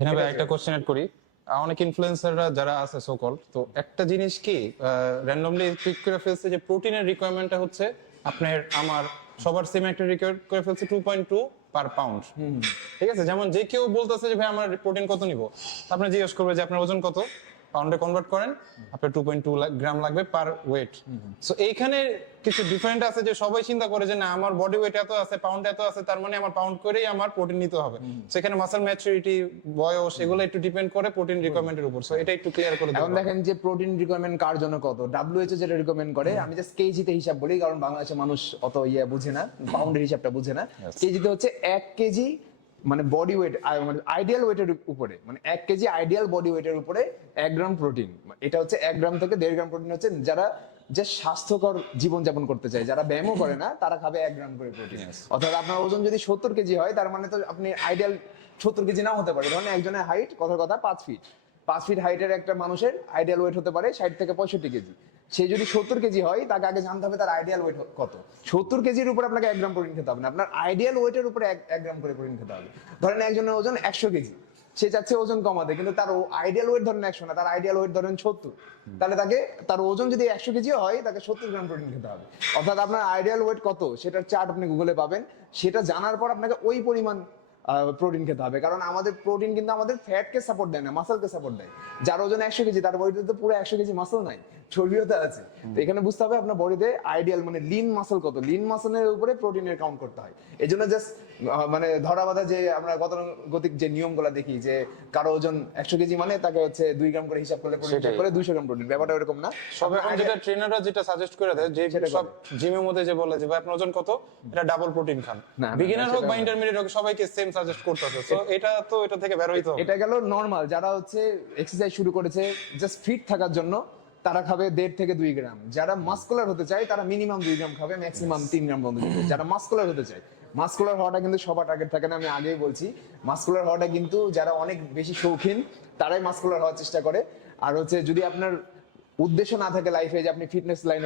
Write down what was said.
এখানে একটা question add করি। অনেক ইনফ্লুয়েন্সাররা যারা আছে সোকল, তো একটা জিনিস কি র্যান্ডমলি পিক করে ফেলছে যে প্রোটিনের রিকোয়ারমেন্টটা হচ্ছে আপনার আমার সবার সেম একটা রিকোয়ার করে ফেলছে 2.2 পার পাউন্ড। ঠিক আছে, যেমন যে কেউ বলতেছে যে ভাই আমার প্রোটিন কত নিব, আপনি জিজ্ঞেস করবে যে আপনার ওজন কত, পাউন্ডে কনভার্ট করেন, আপনার 2.2 গ্রাম লাগবে পার ওয়েট। সো এইখানে কিছু ডিফারেন্ট আছে যে সবাই চিন্তা করে যে না আমার বডি ওয়েট এত আছে, পাউন্ড এত আছে, তার মানে আমার পাউন্ড করেই আমার প্রোটিন নিতে হবে। সেখানে মাসল ম্যাচুরিটি, বয়স, এগুলো একটু ডিপেন্ড করে প্রোটিন রিকোয়ারমেন্টের উপর। সো এটা একটু ক্লিয়ার করে দিন। এখন দেখেন যে প্রোটিন রিকোয়ারমেন্ট কার জন্য কত, ডাব্লিউএইচও যেটা রিকমেন্ড করে, আমি জাস্ট কেজিতে হিসাব বলি কারণ বাংলাদেশের মানুষ অত বুঝে না, পাউন্ডের হিসাবটা বুঝে না। কেজিতে হচ্ছে 1 কেজি মানে বডি ওয়েট, মানে আইডিয়াল ওয়েটের উপরে, মানে 1 কেজি আইডিয়াল বডি ওয়েটের উপরে 1 গ্রাম প্রোটিন। এটা হচ্ছে 1 গ্রাম থেকে 1.5 গ্রাম প্রোটিন হচ্ছে যারা যে স্বাস্থ্যকর জীবন যাপন করতে চায়, যারা ব্যায়ামও করে না তারা খাবে 1 গ্রাম করে প্রোটিন। অর্থাৎ আপনার ওজন যদি 70 কেজি হয় তার মানে তো আপনি আইডিয়াল 70 কেজি নাও হতে পারে। ধরেন একজনের হাইট কথা 5 ফিট, 5 ফিট হাইটের একটা মানুষের আইডিয়াল ওয়েট হতে পারে 60 থেকে 65 কেজি। সে যদি 70 কেজি হয় তাকে আগে জানতে হবে তার আইডিয়াল ওয়েট কত। 70 কেজির উপর আপনাকে 1 গ্রাম প্রোটিন খেতে হবে না, আপনার আইডিয়াল ওয়েটের উপরে 1 গ্রাম করে প্রোটিন খেতে হবে। ধরেন একজনের ওজন 100 কেজি, সে চাচ্ছে ওজন কমাতে, কিন্তু তার আইডিয়াল ওয়েট ধরেন 100 না, তার আইডিয়াল ওয়েট ধরেন 70, তাহলে তাকে তার ওজন যদি 100 কেজি হয় তাকে 70 গ্রাম প্রোটিন খেতে হবে। অর্থাৎ আপনার আইডিয়াল ওয়েট কত সেটার চার্ট আপনি গুগলে পাবেন, সেটা জানার পর আপনাকে ওই পরিমাণ প্রোটিন খেতে হবে। কারণ আমাদের প্রোটিন কিন্তু আমাদের ফ্যাটকে সাপোর্ট দেয় না, মাসলকে সাপোর্ট দেয়। যার ওজন 100 কেজি তার বডিতে তো পুরো 100 কেজি মাসল নাই, চর্বিও তো আছে। তো এখানে বুঝতে হবে আপনার বডিতে আইডিয়াল মানে লিন মাসল কত, লিন মাসলের উপরে প্রোটিনের কাউন্ট করতে হয়। এই জন্য জাস্ট মানে ধরা বাঁধা যে আমরা গতানুগতিক যে নিয়মগুলো দেখি যে কারো ওজন 100 কেজি মানে তাকে হচ্ছে 2 গ্রাম করে হিসাব করলে প্রোটিন করে 200 গ্রাম প্রোটিন, ব্যাপারটা এরকম না। সব এখন যেটা ট্রেনাররা যেটা সাজেস্ট করে দেয় যে সব জিমের মধ্যে যে বলে যে ভাই আপনার ওজন কত, এটা ডাবল প্রোটিন খান, বিগিনার হোক বা ইন্টারমিডিয়েট হোক সবাইকে সেম সাজেস্ট করতেছে। সো এটা তো এটা থেকে বের হইতে হবে। এটা গেল নরমাল যারা হচ্ছে এক্সারসাইজ শুরু করেছে জাস্ট ফিট থাকার জন্য, তারা খাবে 1.5 থেকে 2 গ্রাম। যারা মাসকুলার হতে চায় তারা মিনিমাম 2 গ্রাম খাবে, ম্যাক্সিমাম 3 গ্রাম পর্যন্ত খাবে। যারা মাসকুলার হতে চায়, মাসকুলার হওয়াটা কিন্তু সবার টার্গেট থাকে না, আমি আগেই বলছি। মাসকুলার হওয়াটা কিন্তু যারা অনেক বেশি শৌখিন তারাই মাসকুলার হওয়ার চেষ্টা করে। আর হচ্ছে যদি আপনার উদ্দেশ্য না থাকে লাইফে যে আপনি ফিটনেস লাইনে